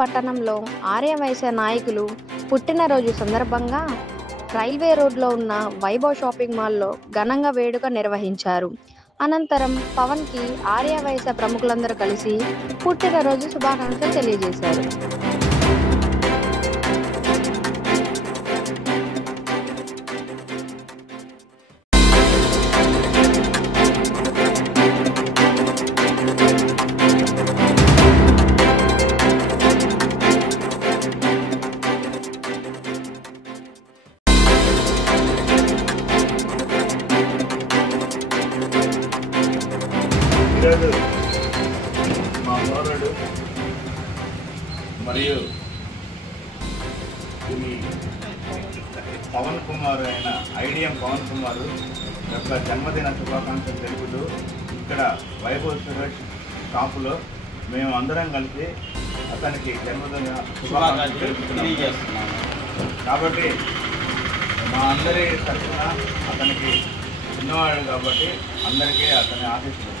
పట్టణంలో ఆర్యవైశ్య నాయకులు పుట్టినరోజు సందర్భంగా రైల్వే రోడ్లో ఉన్న వైభవ్ షాపింగ్ మాల్లో ఘనంగా వేడుక నిర్వహించారు. అనంతరం పవన్కి ఆర్యవైశ్య ప్రముఖులందరూ కలిసి పుట్టినరోజు శుభాకాంక్షలు తెలియజేశారు. ఈరోజు మా సోదరుడు మరియు ఈ పవన్ కుమార్ అయిన ఐడిఎం పవన్ కుమార్ యొక్క జన్మదిన శుభాకాంక్షలు తెలుపుతూ ఇక్కడ వైభవ్ సురేష్ షాపులో మేము అందరం కలిసి అతనికి జన్మదిన శుభాకాంక్షలు తెలుపుతున్నాము. కాబట్టి మా అందరి తరఫున అతనికి చిన్నవాడు కాబట్టి అందరికీ అతని ఆశిస్తున్నాం.